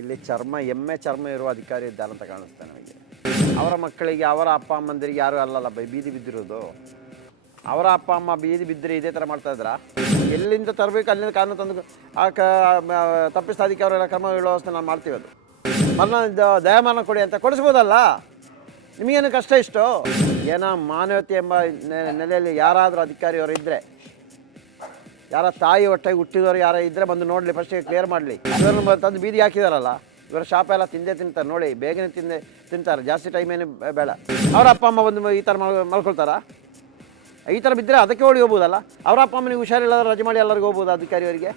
ಇಲ್ಲಿ ಎಮ್ಮೆ ಚರ್ಮ ಇರುವ ಅಧಿಕಾರಿ ಇದ್ದಾರೆ ಅಂತ ಕಾಣಿಸ್ತೆ ನಮಗೆ. ಅವರ ಮಕ್ಕಳಿಗೆ ಅವರ ಅಪ್ಪ ಅಮ್ಮಂದಿರಿಗೆ ಯಾರು ಅಲ್ಲಲ್ಲ ಬೀದಿ ಬಿದ್ದಿರೋದು. ಅವರ ಅಪ್ಪ ಅಮ್ಮ ಬೀದಿ ಬಿದ್ದರೆ ಇದೇ ಥರ ಮಾಡ್ತಾಯಿದ್ರ? ಎಲ್ಲಿಂದ ತರಬೇಕು ಅಲ್ಲಿಂದ ಕಾನೂನು ತಂದು ತಪ್ಪಿಸ್ತಾ ಅದಕ್ಕೆ ಅವರೆಲ್ಲ ಕ್ರಮ ವ್ಯವಸ್ಥೆ ನಾವು ಮಾಡ್ತೀವಿ. ಅದು ದಯಾಮರಣ ಕೊಡಿ ಅಂತ ಕೊಡಿಸ್ಬೋದಲ್ಲ. ನಿಮಗೇನು ಕಷ್ಟ ಇಷ್ಟು? ಏನೋ ಮಾನವತೆ ಎಂಬ ನೆಲೆಯಲ್ಲಿ ಯಾರಾದರೂ ಅಧಿಕಾರಿಯವರು ಇದ್ದರೆ, ಯಾರ ತಾಯಿ ಹೊಟ್ಟೆಗೆ ಹುಟ್ಟಿದವರು ಯಾರೋ ಇದ್ದರೆ ಬಂದು ನೋಡಲಿ, ಫಸ್ಟಿಗೆ ಕ್ಲಿಯರ್ ಮಾಡಲಿ. ಇವ್ರನ್ನ ತಂದು ಬೀದಿ ಹಾಕಿದಾರಲ್ಲ, ಇವರ ಶಾಪ ಎಲ್ಲ ತಿಂತಾರೆ ನೋಡಿ, ಬೇಗನೆ ತಿಂತಾರೆ, ಜಾಸ್ತಿ ಟೈಮ್ ಏನು ಬೇಡ. ಅವರ ಅಪ್ಪ ಅಮ್ಮ ಬಂದು ಈ ಥರ ಮಲ್ಕೊಳ್ತಾರಾ? ಈ ಥರ ಬಿದ್ದರೆ ಅದಕ್ಕೆ ಓಡಿ ಹೋಗ್ಬೋದಲ್ಲ. ಅವರ ಅಪ್ಪ ಅಮ್ಮನಿಗೆ ಹುಷಾರಿಲ್ಲ, ರಜೆ ಮಾಡಿ ಎಲ್ಲರಿಗೂ ಹೋಗ್ಬೋದು ಅಧಿಕಾರಿಯವರಿಗೆ.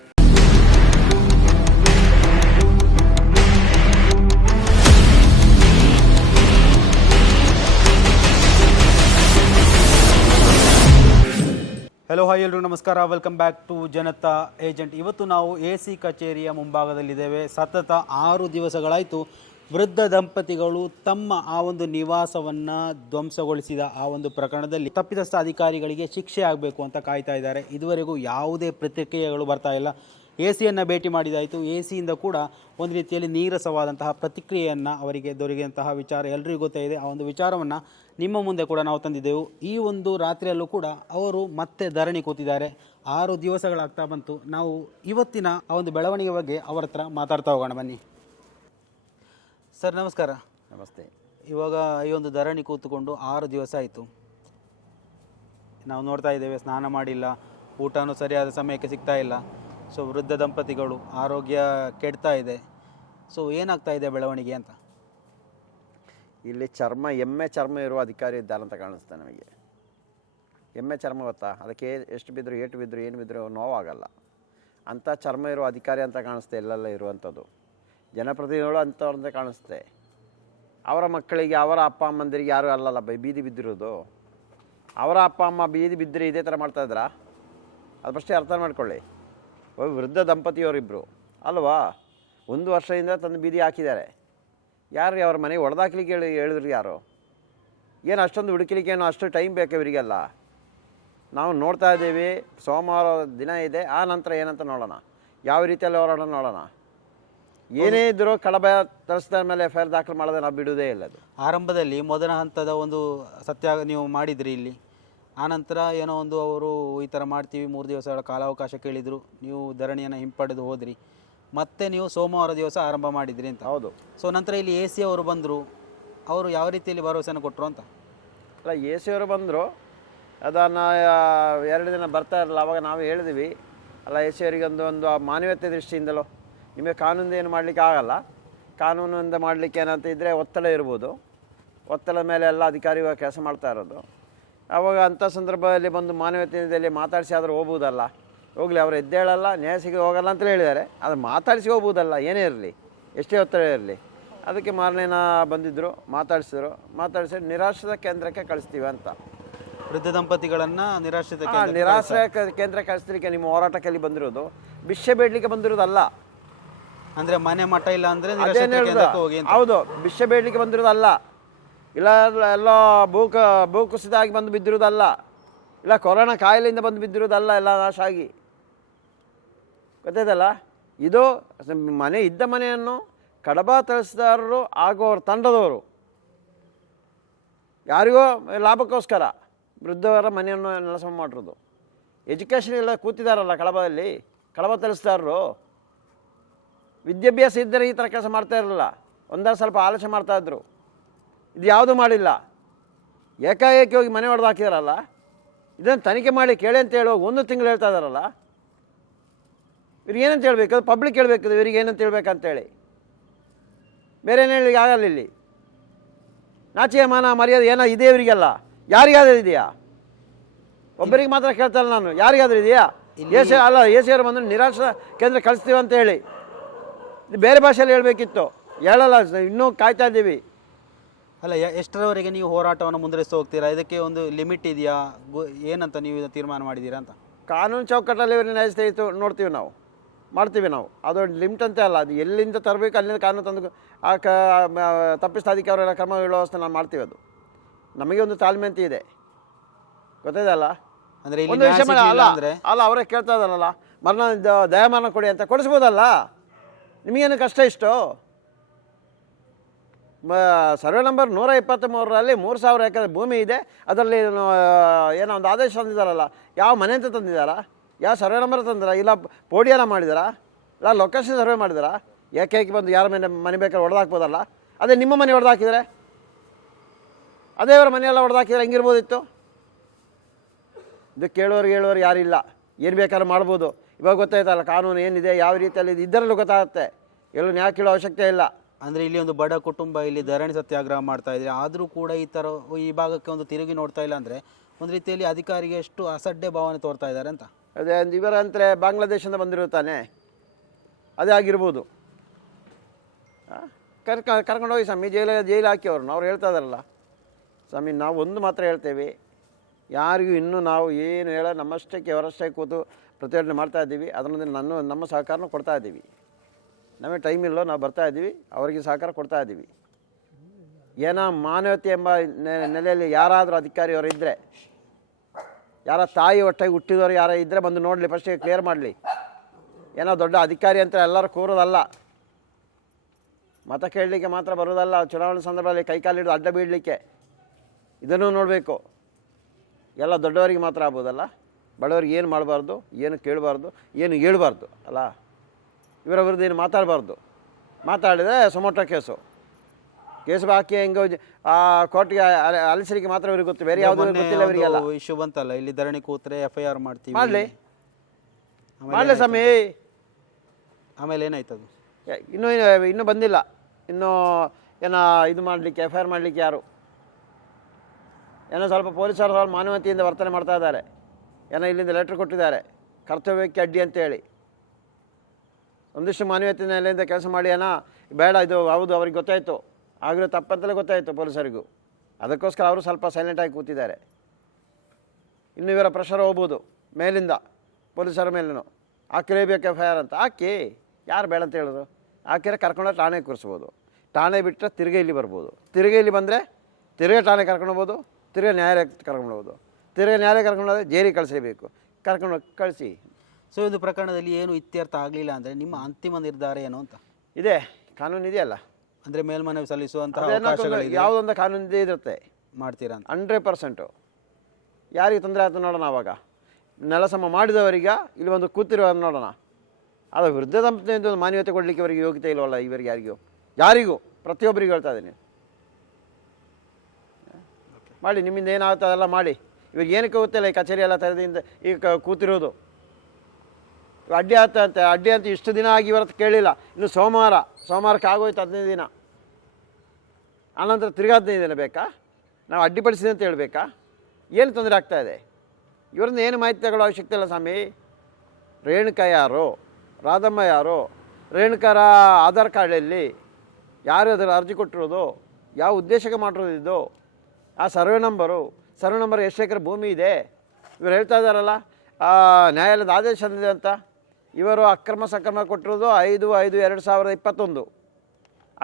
ಹಲೋ ಹಾಯ್ ಎಲ್ರಿಗೂ ನಮಸ್ಕಾರ, welcome back to Janata agent. ಇವತ್ತು ನಾವು AC ಕಚೇರಿಯ ಮುಂಭಾಗದಲ್ಲಿದ್ದೇವೆ. ಸತತ 6 ದಿವಸಗಳಾಯಿತು ವೃದ್ಧ ದಂಪತಿಗಳು ತಮ್ಮ ಆ ಒಂದು ನಿವಾಸವನ್ನು ಧ್ವಂಸಗೊಳಿಸಿದ ಆ ಒಂದು ಪ್ರಕರಣದಲ್ಲಿ ತಪ್ಪಿತಸ್ಥ ಅಧಿಕಾರಿಗಳಿಗೆ ಶಿಕ್ಷೆ ಆಗಬೇಕು ಅಂತ ಕಾಯ್ತಾ ಇದ್ದಾರೆ. ಇದುವರೆಗೂ ಯಾವುದೇ ಪ್ರತಿಕ್ರಿಯೆಗಳು ಬರ್ತಾ ಇಲ್ಲ. AC ಭೇಟಿ ಮಾಡಿದಾಯಿತು. AC ಕೂಡ ಒಂದು ರೀತಿಯಲ್ಲಿ ನೀರಸವಾದಂತಹ ಪ್ರತಿಕ್ರಿಯೆಯನ್ನು ಅವರಿಗೆ ದೊರಕಿದಂತಹ ವಿಚಾರ ಎಲ್ರಿಗೂ ಗೊತ್ತೇ ಇದೆ. ಆ ಒಂದು ವಿಚಾರವನ್ನು ನಿಮ್ಮ ಮುಂದೆ ಕೂಡ ನಾವು ತಂದಿದ್ದೆವು. ಈ ಒಂದು ರಾತ್ರಿಯಲ್ಲೂ ಕೂಡ ಅವರು ಮತ್ತೆ ಧರಣಿ ಕೂತಿದ್ದಾರೆ. 6 ದಿವಸಗಳಾಗ್ತಾ ಬಂತು. ನಾವು ಇವತ್ತಿನ ಆ ಒಂದು ಬೆಳವಣಿಗೆ ಬಗ್ಗೆ ಅವರ ಹತ್ರ ಮಾತಾಡ್ತಾ ಹೋಗೋಣ ಬನ್ನಿ. ಸರ್ ನಮಸ್ಕಾರ. ನಮಸ್ತೆ. ಇವಾಗ ಈ ಒಂದು ಧರಣಿ ಕೂತ್ಕೊಂಡು 6 ದಿವಸ ಆಯಿತು. ನಾವು ನೋಡ್ತಾ ಇದ್ದೇವೆ, ಸ್ನಾನ ಮಾಡಿಲ್ಲ, ಊಟನೂ ಸರಿಯಾದ ಸಮಯಕ್ಕೆ ಸಿಗ್ತಾ ಇಲ್ಲ. ಸೊ ವೃದ್ಧ ದಂಪತಿಗಳು ಆರೋಗ್ಯ ಕೆಡ್ತಾ ಇದೆ. ಸೊ ಏನಾಗ್ತಾ ಇದೆ ಬೆಳವಣಿಗೆ ಅಂತ? ಇಲ್ಲಿ ಎಮ್ಮೆ ಚರ್ಮ ಇರುವ ಅಧಿಕಾರಿ ಇದ್ದಾರೆ ಅಂತ ಕಾಣಿಸ್ತೆ ನಮಗೆ. ಎಮ್ಮೆ ಚರ್ಮ ಗೊತ್ತಾ? ಅದಕ್ಕೆ ಎಷ್ಟು ಬಿದ್ದರೂ, ಏಟು ಬಿದ್ದರೂ, ಏನು ಬಿದ್ದರೂ ನೋವಾಗಲ್ಲ. ಅಂಥ ಚರ್ಮ ಇರುವ ಅಧಿಕಾರಿ ಅಂತ ಕಾಣಿಸ್ತೆ ಎಲ್ಲೆಲ್ಲ ಇರುವಂಥದ್ದು. ಜನಪ್ರತಿನಿಧಿಗಳು ಅಂಥವ್ರಂತೆ ಕಾಣಿಸುತ್ತೆ. ಅವರ ಮಕ್ಕಳಿಗೆ ಅವರ ಅಪ್ಪ ಅಮ್ಮಂದಿರಿಗೆ ಯಾರು ಅಲ್ಲಲ್ಲ ಬೀದಿ ಬಿದ್ದಿರೋದು. ಅವರ ಅಪ್ಪ ಅಮ್ಮ ಬೀದಿ ಬಿದ್ದರೆ ಇದೇ ಥರ ಮಾಡ್ತಾಯಿದ್ರಾ? ಅದು ಫಸ್ಟೇ ಅರ್ಥ ಮಾಡ್ಕೊಳ್ಳಿ. ವೃದ್ಧ ದಂಪತಿಯವರಿಬ್ಬರು ಅಲ್ವಾ, 1 ವರ್ಷದಿಂದ ತಂದು ಬೀದಿ ಹಾಕಿದ್ದಾರೆ. ಯಾರು ಅವ್ರ ಮನೆಗೆ ಹೊಡೆದಾಕ್ಲಿಕ್ಕೆ ಹೇಳಿದ್ರು? ಯಾರು? ಏನು ಅಷ್ಟೊಂದು ಹುಡುಕಲಿಕ್ಕೆ ಏನು ಅಷ್ಟು ಟೈಮ್ ಬೇಕು ಇವರಿಗೆಲ್ಲ? ನಾವು ನೋಡ್ತಾ ಇದ್ದೀವಿ. ಸೋಮವಾರ ದಿನ ಇದೆ, ಆ ನಂತರ ಏನಂತ ನೋಡೋಣ, ಯಾವ ರೀತಿಯಲ್ಲಿ ಹೋರಾಟ ನೋಡೋಣ. ಏನೇ ಇದ್ದರೂ ಕಳಬ ತರಿಸಿದ ಮೇಲೆ FIR ದಾಖಲು ಮಾಡೋದೇ ನಾವು ಬಿಡುವುದೇ ಇಲ್ಲ. ಅದು ಆರಂಭದಲ್ಲಿ ಮೊದಲ ಹಂತದ ಒಂದು ಸತ್ಯ ನೀವು ಮಾಡಿದ್ರಿ ಇಲ್ಲಿ. ಆನಂತರ ಏನೋ ಒಂದು ಅವರು ಈ ಥರ ಮಾಡ್ತೀವಿ 3 ದಿವಸಗಳ ಕಾಲಾವಕಾಶ ಕೇಳಿದರು, ನೀವು ಧರಣಿಯನ್ನು ಹಿಂಪಡೆದು ಹೋದ್ರಿ. ಮತ್ತೆ ನೀವು ಸೋಮವಾರ ದಿವಸ ಆರಂಭ ಮಾಡಿದ್ರಿ ಅಂತ. ಹೌದು. ಸೊ ನಂತರ ಇಲ್ಲಿ AC ಅವರು ಬಂದರು. ಅವರು ಯಾವ ರೀತಿಯಲ್ಲಿ ಭರವಸೆಯನ್ನು ಕೊಟ್ಟರು ಅಂತ? ಅಲ್ಲ, AC ಅವರು ಬಂದರು, ಅದನ್ನು 2 ದಿನ ಬರ್ತಾ ಇರಲ್ಲ. ಅವಾಗ ನಾವು ಹೇಳಿದ್ವಿ, ಅಲ್ಲ AC ಅವರಿಗೆ ಒಂದು ಮಾನವೀಯತೆ ದೃಷ್ಟಿಯಿಂದಲೋ, ನಿಮಗೆ ಕಾನೂನಿಂದ ಏನು ಮಾಡಲಿಕ್ಕೆ ಆಗಲ್ಲ, ಕಾನೂನಿಂದ ಮಾಡಲಿಕ್ಕೆ ಏನಂತ ಇದ್ದರೆ ಒತ್ತಡ ಇರ್ಬೋದು, ಒತ್ತಡ ಮೇಲೆ ಎಲ್ಲ ಅಧಿಕಾರಿಗಳು ಕೆಲಸ ಮಾಡ್ತಾ ಇರೋದು. ಆವಾಗ ಅಂಥ ಸಂದರ್ಭದಲ್ಲಿ ಬಂದು ಮಾನವೀಯತೆಯಲ್ಲಿ ಮಾತಾಡಿಸಿ ಆದರೂ ಹೋಗ್ಬೋದಲ್ಲ. ಹೋಗಲಿ, ಅವರು ಎದ್ದೇಳಲ್ಲ, ನ್ಯಾಯಸಿಗೆ ಹೋಗಲ್ಲ ಅಂತಲೇ ಹೇಳಿದ್ದಾರೆ. ಅದು ಮಾತಾಡಿಸಿ ಹೋಗ್ಬೋದಲ್ಲ, ಏನೇ ಇರಲಿ, ಎಷ್ಟೇ ಒತ್ತಡ ಇರಲಿ. ಅದಕ್ಕೆ ಮಾರನೇನ ಬಂದಿದ್ದರು, ಮಾತಾಡಿಸಿ ನಿರಾಶ್ರಿತ ಕೇಂದ್ರಕ್ಕೆ ಕಳಿಸ್ತೀವಿ ಅಂತ. ವೃದ್ಧ ದಂಪತಿಗಳನ್ನು ನಿರಾಶ್ರಯ ಕೇಂದ್ರ ಕಳಿಸ್ಲಿಕ್ಕೆ ನಿಮ್ಮ ಹೋರಾಟಕ್ಕೆ ಬಂದಿರೋದು, ಭಿಕ್ಷೆ ಬೇಡಲಿಕ್ಕೆ ಬಂದಿರೋದಲ್ಲ. ಅಂದರೆ ಮನೆ ಮಠ ಇಲ್ಲ ಅಂದರೆ ಹೌದು, ಭಿಕ್ಷೆ ಬೇಡಲಿಕ್ಕೆ ಬಂದಿರೋದಲ್ಲ. ಇಲ್ಲ ಎಲ್ಲೋ ಭೂ ಕುಸಿತ ಆಗಿ ಬಂದು ಬಿದ್ದಿರೋದಲ್ಲ. ಇಲ್ಲ ಕೊರೋನಾ ಕಾಯಿಲೆಯಿಂದ ಬಂದು ಬಿದ್ದಿರೋದಲ್ಲ. ಎಲ್ಲ ನಾಶ ಆಗಿ ಗೊತ್ತಾಯ್ತಲ್ಲ. ಇದು ಇದ್ದ ಮನೆಯನ್ನು ಕಡಬ ತರಿಸಿದಾರರು ಆಗೋರು ತಂಡದವರು ಯಾರಿಗೋ ಲಾಭಕ್ಕೋಸ್ಕರ ವೃದ್ಧವರ ಮನೆಯನ್ನು ನೆಲಸ ಮಾಡಿರೋದು. ಎಜುಕೇಷನ್ ಎಲ್ಲ ಕೂತಿದಾರಲ್ಲ ಕಡಬದಲ್ಲಿ, ಕಡಬ ತರಿಸಿದಾರರು ವಿದ್ಯಾಭ್ಯಾಸ ಇದ್ದರೆ ಈ ಥರ ಕೆಲಸ ಮಾಡ್ತಾ ಇರಲಿಲ್ಲ. ಸ್ವಲ್ಪ ಆಲೋಚನೆ ಮಾಡ್ತಾಯಿದ್ರು. ಇದು ಯಾವುದೂ ಮಾಡಿಲ್ಲ, ಏಕಾಏಕಿ ಹೋಗಿ ಮನೆ ಹೊಡೆದು ಹಾಕಿದಾರಲ್ಲ. ಇದನ್ನು ತನಿಖೆ ಮಾಡಿ ಕೇಳಿ ಅಂತ ಹೇಳುವ 1 ತಿಂಗಳು ಹೇಳ್ತಾ ಇದ್ದಾರಲ್ಲ. ಇವ್ರಿಗೆ ಏನಂತ ಹೇಳ್ಬೇಕು? ಅದು ಪಬ್ಲಿಕ್ ಹೇಳ್ಬೇಕು, ಇವ್ರಿಗೆ ಏನಂತ ಹೇಳ್ಬೇಕಂತೇಳಿ. ಬೇರೆ ಏನು ಹೇಳಲಿಕ್ಕೆ ಆಗಲ್ಲ. ಇಲ್ಲಿ ನಾಚಿಕೆ ಮಾನ ಮರ್ಯಾದೆ ಏನೋ ಇದೆ ಇವರಿಗೆಲ್ಲ. ಯಾರಿಗಾದ್ರೂ ಇದೆಯಾ? ಒಬ್ಬರಿಗೆ ಮಾತ್ರ ಕೇಳ್ತಲ್ಲ ನಾನು, ಯಾರಿಗಾದ್ರೂ ಇದೆಯಾ? AC ಅವರು ಬಂದು ನಿರಾಶ್ರಿತ ಕೇಂದ್ರ ಕಳಿಸ್ತೀವಿ ಅಂತ ಹೇಳಿ ಇದು ಬೇರೆ ಭಾಷೆಯಲ್ಲಿ ಹೇಳಬೇಕಿತ್ತು, ಹೇಳಲ್ಲ. ಇನ್ನೂ ಕಾಯ್ತಾ ಇದ್ದೀವಿ. ಅಲ್ಲ, ಎಷ್ಟರವರೆಗೆ ನೀವು ಹೋರಾಟವನ್ನು ಮುಂದುವರಿಸ್ತಾ ಹೋಗ್ತೀರಾ? ಇದಕ್ಕೆ ಒಂದು ಲಿಮಿಟ್ ಇದೆಯಾ? ಏನಂತ ನೀವು ತೀರ್ಮಾನ ಮಾಡಿದ್ದೀರಾ ಅಂತ? ಕಾನೂನು ಚೌಕಟ್ಟಲ್ಲಿ ಇವ್ರನ್ನ ನ್ಯಾಯಸ್ಥಿತಿ ನೋಡ್ತೀವಿ, ನಾವು ಮಾಡ್ತೀವಿ. ನಾವು ಅದು ಲಿಮಿಟ್ ಅಂತ ಅಲ್ಲ, ಅದು ಎಲ್ಲಿಂದ ತರಬೇಕು ಅಲ್ಲಿಂದ ಕಾನೂನು ತಂದು ತಪ್ಪಿಸ್ತಾ ಅದಕ್ಕೆ ಅವರೆಲ್ಲ ಕ್ರಮ ವ್ಯವಸ್ಥೆ ನಾವು ಮಾಡ್ತೀವಿ. ಅದು ನಮಗೆ ಒಂದು ತಾಳ್ಮೆ ಅಂತ ಇದೆ, ಗೊತ್ತಾಯ್ತಲ್ಲ. ಅಂದರೆ ಒಂದು ವಿಷಯ ಅಲ್ಲ, ಅವರೇ ಕೇಳ್ತಾ ಇದ್ದಾರಲ್ಲ, ದಯಾಮರಣ ಕೊಡಿ ಅಂತ ಕೊಡಿಸ್ಬೋದಲ್ಲ. ನಿಮಗೇನು ಕಷ್ಟ ಇಷ್ಟು? ಸರ್ವೆ ನಂಬರ್ 123ರಲ್ಲಿ 3000 ಎಕರೆ ಭೂಮಿ ಇದೆ. ಅದರಲ್ಲಿ ಏನೋ ಒಂದು ಆದೇಶ ತಂದಿದ್ದಾರಲ್ಲ, ಯಾವ ಮನೆ ಅಂತ ತಂದಿದ್ದಾರಾ, ಯಾವ ಸರ್ವೆ ನಂಬರ್ ತಂದಿದ್ದಾರಾ, ಇಲ್ಲ ಪೋಡಿಯಾನ ಮಾಡಿದಾರಾ, ಇಲ್ಲ ಲೊಕೇಶನ್ ಸರ್ವೆ ಮಾಡಿದಾರಾ? ಏಕೈಕಿ ಬಂದು ಯಾರ ಮನೆ ಬೇಕಾದ್ರೆ ಹೊಡೆದಾಕ್ಬೋದಲ್ಲ. ಅದೇ ನಿಮ್ಮ ಮನೆ ಹೊಡೆದಾಕಿದರೆ, ಅದೇ ಅವರ ಮನೆಯೆಲ್ಲ ಹೊಡೆದಾಕಿದ್ರೆ ಹೆಂಗಿರ್ಬೋದಿತ್ತು? ಇದು ಕೇಳೋರು ಯಾರಿಲ್ಲ, ಏನು ಬೇಕಾದ್ರೂ ಮಾಡ್ಬೋದು. ಇವಾಗ ಗೊತ್ತಾಯ್ತಲ್ಲ ಕಾನೂನು ಏನಿದೆ, ಯಾವ ರೀತಿಯಲ್ಲಿ ಇದರಲ್ಲೂ ಗೊತ್ತಾಗುತ್ತೆ. ಎಲ್ಲೂ ನ್ಯಾಯ ಕೇಳೋ ಅವಶ್ಯಕತೆ ಇಲ್ಲ. ಅಂದರೆ ಇಲ್ಲಿ ಒಂದು ಬಡ ಕುಟುಂಬ ಇಲ್ಲಿ ಧರಣಿ ಸತ್ಯಾಗ್ರಹ ಮಾಡ್ತಾ ಇದ್ರೆ, ಆದರೂ ಕೂಡ ಈ ಭಾಗಕ್ಕೆ ಒಂದು ತಿರುಗಿ ನೋಡ್ತಾ ಇಲ್ಲ ಅಂದರೆ ಒಂದು ರೀತಿಯಲ್ಲಿ ಅಧಿಕಾರಿಗೆ ಎಷ್ಟು ಅಸಡ್ಡೆ ಭಾವನೆ ತೋರ್ತಾ ಇದ್ದಾರೆ ಅಂತ. ಅದೇ ಇವರಂದರೆ ಬಾಂಗ್ಲಾದೇಶದಿಂದ ಬಂದಿರುತ್ತಾನೆ, ಅದೇ ಆಗಿರ್ಬೋದು. ಕರ್ಕೊಂಡೋಗಿ ಸ್ವಾಮಿ ಜೈಲು ಹಾಕಿ ಅವ್ರು ಹೇಳ್ತಾ ಇದ್ದಾರಲ್ಲ. ಸ್ವಾಮಿ ನಾವು ಒಂದು ಮಾತ್ರ ಹೇಳ್ತೇವೆ, ಯಾರಿಗೂ ಇನ್ನೂ ನಾವು ಏನು ಹೇಳೋ ನಮ್ಮಷ್ಟಕ್ಕೆ ಅವರಷ್ಟೇ ಕೂತು ಪ್ರತಿಭಟನೆ ಮಾಡ್ತಾ ಇದ್ದೀವಿ. ಅದರಿಂದ ನಮ್ಮ ಸಹಕಾರನೂ ಕೊಡ್ತಾ ಇದ್ದೀವಿ. ನಮಗೆ ಟೈಮ್ ಇಲ್ಲೋ ನಾವು ಬರ್ತಾ ಇದ್ದೀವಿ, ಅವರಿಗೆ ಸಹಕಾರ ಕೊಡ್ತಾ ಇದ್ದೀವಿ. ಏನೋ ಮಾನವತೆ ಎಂಬ ನೆಲೆಯಲ್ಲಿ ಯಾರಾದರೂ ಅಧಿಕಾರಿಯವರು ಇದ್ದರೆ, ಯಾರ ತಾಯಿ ಒಟ್ಟಾಗಿ ಹುಟ್ಟಿದವರು ಯಾರೋ ಇದ್ದರೆ ಬಂದು ನೋಡಲಿ, ಫಸ್ಟಿಗೆ ಕ್ಲಿಯರ್ ಮಾಡಲಿ. ಏನೋ ದೊಡ್ಡ ಅಧಿಕಾರಿ ಅಂತ ಎಲ್ಲರೂ ಕೂರೋದಲ್ಲ, ಮತ ಕೇಳಲಿಕ್ಕೆ ಮಾತ್ರ ಬರೋದಲ್ಲ, ಚುನಾವಣೆ ಸಂದರ್ಭದಲ್ಲಿ ಕೈಕಾಲಿಡಿದು ಅಡ್ಡ ಬೀಳಲಿಕ್ಕೆ. ಇದನ್ನು ನೋಡಬೇಕು. ಎಲ್ಲ ದೊಡ್ಡವರಿಗೆ ಮಾತ್ರ ಆಗ್ಬೋದಲ್ಲ, ಬಡವರಿಗೆ ಏನು ಮಾಡಬಾರ್ದು, ಏನು ಕೇಳಬಾರ್ದು, ಏನು ಹೇಳ್ಬಾರ್ದು ಅಲ್ಲ. ಇವರ ವಿರುದ್ಧ ಏನು ಮಾತಾಡಬಾರ್ದು. ಮಾತಾಡಿದರೆ ಸುಮೋಟೋ ಕೇಸು ಹಾಕಿ ಹೆಂಗೋ ಕೋರ್ಟ್ಗೆ ಅಲಿಸಲಿಕ್ಕೆ ಮಾತ್ರ ಇವ್ರಿಗೆ ಗೊತ್ತು, ಬೇರೆ ಯಾವುದೂ ಗೊತ್ತಿಲ್ಲ ಇವರಿಗೆಲ್ಲ. ಇಶ್ಯೂ ಬಂತಲ್ಲ, ಇಲ್ಲಿ ಧರಣಿ ಕೂತ್ರೆ FIR ಮಾಡ್ತೀವಿ, ಮಾಡಲಿ ಸ್ವಾಮಿ. ಆಮೇಲೆ ಏನಾಯ್ತದು? ಇನ್ನೂ ಬಂದಿಲ್ಲ. ಇನ್ನೂ ಏನೋ ಇದು ಮಾಡಲಿಕ್ಕೆ FIR ಮಾಡಲಿಕ್ಕೆ ಯಾರು ಏನೋ ಸ್ವಲ್ಪ ಪೊಲೀಸರು ಸ್ವಲ್ಪ ಮಾನವತೆಯಿಂದ ವರ್ತನೆ ಮಾಡ್ತಾ ಇದ್ದಾರೆ. ಏನೋ ಇಲ್ಲಿಂದ ಲೆಟ್ರ್ ಕೊಟ್ಟಿದ್ದಾರೆ, ಕರ್ತವ್ಯಕ್ಕೆ ಅಡ್ಡಿ ಅಂತೇಳಿ. ಒಂದಿಷ್ಟು ಮಾನವೀಯತೆ ನೆಲೆಯಿಂದ ಕೆಲಸ ಮಾಡಿ ಏನೋ ಬೇಡ, ಇದು ಹೌದು ಅವ್ರಿಗೆ ಗೊತ್ತಾಯಿತು, ಆಗಿರೋ ತಪ್ಪಂತಲೇ ಗೊತ್ತಾಯಿತು ಪೊಲೀಸರಿಗೂ. ಅದಕ್ಕೋಸ್ಕರ ಅವರು ಸ್ವಲ್ಪ ಸೈಲೆಂಟಾಗಿ ಕೂತಿದ್ದಾರೆ. ಇನ್ನು ಇವರ ಪ್ರೆಷರ್ ಹೋಗ್ಬೋದು ಮೇಲಿಂದ, ಪೊಲೀಸರ ಮೇಲೂ ಹಾಕಿಲೇಬೇಕು FIR ಅಂತ. ಹಾಕಿ, ಯಾರು ಬೇಡ ಅಂತ ಹೇಳೋದು? ಹಾಕಿದ್ರೆ ಕರ್ಕೊಂಡೋಗಿ ಠಾಣೆಗೆ ಕೂರಿಸ್ಬೋದು. ಠಾಣೆ ಬಿಟ್ಟರೆ ತಿರುಗಿ ಇಲ್ಲಿ ಬರ್ಬೋದು. ತಿರುಗಿ ಇಲ್ಲಿ ಬಂದರೆ ತಿರುಗಿ ಠಾಣೆ ಕರ್ಕೊಂಡೋಗ್ಬೋದು, ತಿರುಗಿ ನ್ಯಾಯಾಲಯಕ್ಕೆ ಕರ್ಕೊಂಡೋಗ್ಬೋದು. ತಿರುಗಿ ನ್ಯಾಯಾಲಯ ಕರ್ಕೊಂಡೋದ್ರೆ ಜೈಲಿಗೆ ಕಳಿಸಲೇಬೇಕು. ಕರ್ಕೊಂಡೋಗಿ ಕಳಿಸಿ. ಸೊ ಇದು ಪ್ರಕರಣದಲ್ಲಿ ಏನು ಇತ್ಯರ್ಥ ಆಗಲಿಲ್ಲ ಅಂದರೆ ನಿಮ್ಮ ಅಂತಿಮ ನಿರ್ಧಾರ ಏನು ಅಂತ ಇದೆ? ಕಾನೂನು ಇದೆಯಲ್ಲ, ಅಂದರೆ ಮೇಲ್ಮನವಿ ಸಲ್ಲಿಸುವಂತಹ ಯಾವುದೊಂದು ಕಾನೂನು ಇರುತ್ತೆ, ಮಾಡ್ತೀರಾ ಅಂತ 100%. ಯಾರಿಗೆ ತೊಂದರೆ ಆಯ್ತು ನೋಡೋಣ. ಆವಾಗ ನೆಲಸಮ ಮಾಡಿದವರಿಗೆ ಇಲ್ಲಿ ಒಂದು ಕೂತಿರುವ ನೋಡೋಣ. ಅದು ವೃದ್ಧ ದಂಪತಿಯಿಂದ ಮಾನ್ಯತೆ ಕೊಡಲಿಕ್ಕೆ ಇವರಿಗೆ ಯೋಗ್ಯತೆ ಇಲ್ವಲ್ಲ. ಇವರಿಗೆ ಯಾರಿಗೂ ಪ್ರತಿಯೊಬ್ಬರಿಗೂ ಹೇಳ್ತಾ ಇದ್ದೀನಿ, ಮಾಡಿ. ನಿಮ್ಮಿಂದ ಏನಾಗುತ್ತೆ ಅದೆಲ್ಲ ಮಾಡಿ. ಇವಾಗ ಏನಕ್ಕೆ ಗೊತ್ತಿಲ್ಲ ಈ ಕಚೇರಿ ಎಲ್ಲ ತೆರೆದಿಂದ ಈಗ ಕೂತಿರೋದು. ಅಡ್ಡಿ ಆಗ್ತಂತೆ, ಅಡ್ಡಿ ಅಂತ ಇಷ್ಟು ದಿನ ಆಗಿ ಇವತ್ತು ಕೇಳಿಲ್ಲ. ಇನ್ನು ಸೋಮವಾರಕ್ಕೆ ಆಗೋಯ್ತು 15 ದಿನ. ಆನಂತರ ತಿರ್ಗಿ 15 ದಿನ ಬೇಕಾ? ನಾವು ಅಡ್ಡಿಪಡಿಸಿದೆ ಅಂತ ಹೇಳಬೇಕಾ? ಏನು ತೊಂದರೆ ಆಗ್ತಾಯಿದೆ? ಇವರಿಂದ ಏನು ಮಾಹಿತಿ ತಗೊಳ್ಳೋ ಅವಶ್ಯಕತೆ ಇಲ್ಲ ಸ್ವಾಮಿ. ರೇಣುಕಾ ಯಾರು, ರಾಧಮ್ಮ ಯಾರು, ರೇಣುಕಾರ ಆಧಾರ್ ಕಾರ್ಡಲ್ಲಿ ಯಾರು ಅದರ ಅರ್ಜಿ ಕೊಟ್ಟಿರೋದು, ಯಾವ ಉದ್ದೇಶಕ್ಕೆ ಮಾಡಿರೋದು, ಇದು ಆ ಸರ್ವೆ ನಂಬರ್ ಎಷ್ಟು ಎಕರೆ ಭೂಮಿ ಇದೆ. ಇವರು ಹೇಳ್ತಾ ಇದ್ದಾರಲ್ಲ ನ್ಯಾಯಾಲಯದ ಆದೇಶ ಅಂದಿದೆ ಅಂತ. ಇವರು ಅಕ್ರಮ ಸಕ್ರಮ ಕೊಟ್ಟಿರೋದು 5/5/2021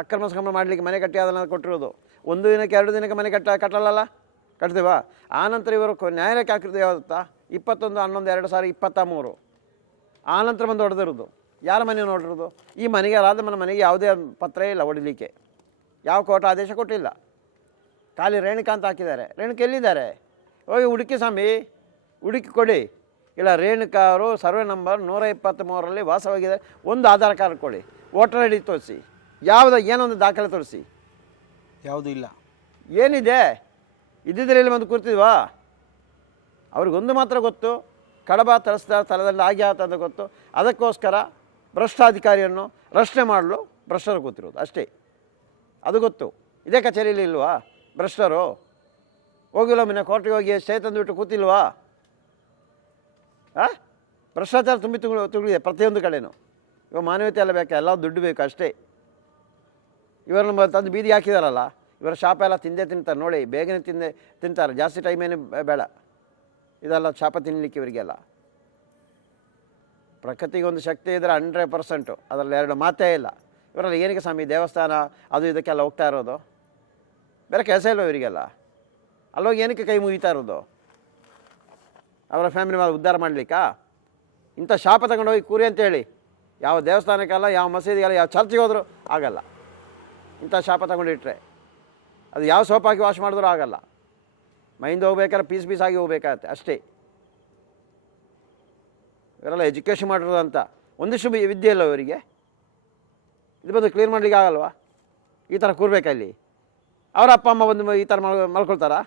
ಅಕ್ರಮ ಸಕ್ರಮ ಮಾಡಲಿಕ್ಕೆ ಮನೆ ಕಟ್ಟಿ ಅದನ್ನು ಕೊಟ್ಟಿರೋದು. 1 ದಿನಕ್ಕೆ 2 ದಿನಕ್ಕೆ ಮನೆ ಕಟ್ಟಲ್ಲ, ಕಟ್ತೀವಾ? ಆನಂತರ ಇವರು ನ್ಯಾಯಾಲಯಕ್ಕೆ ಹಾಕಿರೋದು ಯಾವತ್ತಾ? 21/11/2023 ಆನಂತರ ಬಂದು ಹೊಡೆದಿರೋದು. ಯಾರ ಮನೆ ನೋಡಿರೋದು? ಈ ಮನೆಗೆ, ರಾಧಮ್ಮನ ಮನೆಗೆ ಯಾವುದೇ ಪತ್ರ ಇಲ್ಲ ಹೊಡಿಲಿಕ್ಕೆ. ಯಾವ ಕೋರ್ಟ್ ಆದೇಶ ಕೊಟ್ಟಿಲ್ಲ. ಖಾಲಿ ರೇಣುಕಾ ಅಂತ ಹಾಕಿದ್ದಾರೆ. ರೇಣುಕಾ ಎಲ್ಲಿದ್ದಾರೆ? ಹೋಗಿ ಹುಡುಕಿ ಸ್ವಾಮಿ, ಹುಡುಕಿ ಕೊಡಿ. ಇಲ್ಲ ರೇಣುಕಾ ಅವರು ಸರ್ವೆ ನಂಬರ್ 123ರಲ್ಲಿ ವಾಸವಾಗಿದ್ದಾರೆ. ಒಂದು ಆಧಾರ್ ಕಾರ್ಡ್ ಕೊಡಿ, ವೋಟರ್ ಐ ಡಿ ತೋರಿಸಿ, ಏನೊಂದು ದಾಖಲೆ ತೋರಿಸಿ. ಯಾವುದೂ ಇಲ್ಲ. ಏನಿದೆ? ಇದ್ದಿದ್ರೆ ಇಲ್ಲಿ ಬಂದು ಕೂರ್ತಿದ್ವಾ? ಅವ್ರಿಗೊಂದು ಮಾತ್ರ ಗೊತ್ತು, ಕಡಬ ತರಿಸ್ತಾ ಸ್ಥಳದಲ್ಲಿ ಆಗಿ ಆತ ಅಂತ ಗೊತ್ತು. ಅದಕ್ಕೋಸ್ಕರ ಭ್ರಷ್ಟಾಧಿಕಾರಿಯನ್ನು ರಕ್ಷಣೆ ಮಾಡಲು ಭ್ರಷ್ಟರು ಕೂತಿರೋದು ಅಷ್ಟೇ. ಅದು ಗೊತ್ತು. ಇದೇ ಕಚೇರಿಯಲ್ಲಿ ಇಲ್ವಾ ಭ್ರಷ್ಟರು? ಹೋಗಿಲ್ಲ ಮೊನ್ನೆ ಕೋರ್ಟಿಗೆ ಹೋಗಿ ಸ್ಟೇ ತಂದುಬಿಟ್ಟು ಕೂತಿಲ್ವಾ? ಭ್ರಷ್ಟಾಚಾರ ತುಳಿದೆ ಪ್ರತಿಯೊಂದು ಕಡೆನೂ. ಇವಾಗ ಮಾನವೀಯತೆ ಎಲ್ಲ ಬೇಕಾ? ಎಲ್ಲ ದುಡ್ಡು ಬೇಕು ಅಷ್ಟೇ. ಇವರನ್ನು ತಂದು ಬೀದಿ ಹಾಕಿದಾರಲ್ಲ, ಇವರ ಶಾಪ ಎಲ್ಲ ತಿಂತಾರೆ ನೋಡಿ. ಬೇಗನೆ ತಿಂತಾರೆ, ಜಾಸ್ತಿ ಟೈಮೇನು ಬೇಡ. ಇದೆಲ್ಲ ಶಾಪ ತಿನ್ನಲಿಕ್ಕೆ ಇವರಿಗೆಲ್ಲ. ಪ್ರಕೃತಿಗೆ ಒಂದು ಶಕ್ತಿ ಇದ್ದರೆ 100%, ಅದರಲ್ಲಿ 2 ಮಾತೇ ಇಲ್ಲ. ಇವರಲ್ಲಿ ಏನಕ್ಕೆ ಸ್ವಾಮಿ ದೇವಸ್ಥಾನ ಅದು ಇದಕ್ಕೆಲ್ಲ ಹೋಗ್ತಾ ಇರೋದು? ಬೇರೆ ಕೆಲಸ ಇಲ್ವ ಇವರಿಗೆಲ್ಲ? ಅಲ್ಲೋಗಿ ಏನಕ್ಕೆ ಕೈ ಮುಗಿತಾ ಇರೋದು? ಅವರ ಫ್ಯಾಮಿಲಿ ಉದ್ಧಾರ ಮಾಡಲಿಕ್ಕಾ? ಇಂಥ ಶಾಪ ತಗೊಂಡೋಗಿ ಕೂರಿ ಅಂತೇಳಿ ಯಾವ ದೇವಸ್ಥಾನಕ್ಕಲ್ಲ, ಯಾವ ಮಸೀದಿಗೆಲ್ಲ, ಯಾವ ಚರ್ಚಿಗೆ ಹೋದರೂ ಆಗಲ್ಲ. ಇಂಥ ಶಾಪ ತಗೊಂಡಿಟ್ರೆ. ಅದು ಯಾವ ಸೋಪ್ ಹಾಕಿ ವಾಶ್ ಮಾಡಿದ್ರೂ ಆಗಲ್ಲ. ಮೈಂದ ಹೋಗ್ಬೇಕಾದ್ರೆ ಪೀಸ್ ಪೀಸ್ ಆಗಿ ಹೋಗ್ಬೇಕಾಗತ್ತೆ ಅಷ್ಟೇ. ಇವರೆಲ್ಲ ಎಜುಕೇಷನ್ ಮಾಡಿರೋದು ಅಂತ ಒಂದಿಷ್ಟು ವಿದ್ಯೆ ಇಲ್ಲ ಇವರಿಗೆ. ಇದು ಬಂದು ಕ್ಲೀನ್ ಮಾಡಲಿಕ್ಕೆ ಆಗಲ್ವಾ? ಈ ಥರ ಕೂರ್ಬೇಕಲ್ಲಿ. ಅವರ ಅಪ್ಪ ಅಮ್ಮ ಬಂದು ಈ ಥರ ಮಲ್ಕೊಳ್ತಾರಾ?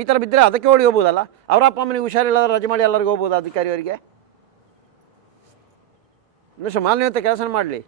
ಈ ಥರ ಬಿದ್ದರೆ ಅದಕ್ಕೆ ಓಡಿ ಹೋಗ್ಬೋದಲ್ಲ. ಅವರ ಅಪ್ಪ ಅಮ್ಮನಿಗೆ ಹುಷಾರಿಲ್ಲದ ರಜೆ ಮಾಡಿ ಎಲ್ಲರಿಗೂ ಹೋಗ್ಬೋದು ಅಧಿಕಾರಿಯವರಿಗೆ. ಇನ್ನಷ್ಟು ಮಾಲಿನ್ಯತೆ ಕೆಲಸ ಮಾಡಲಿ.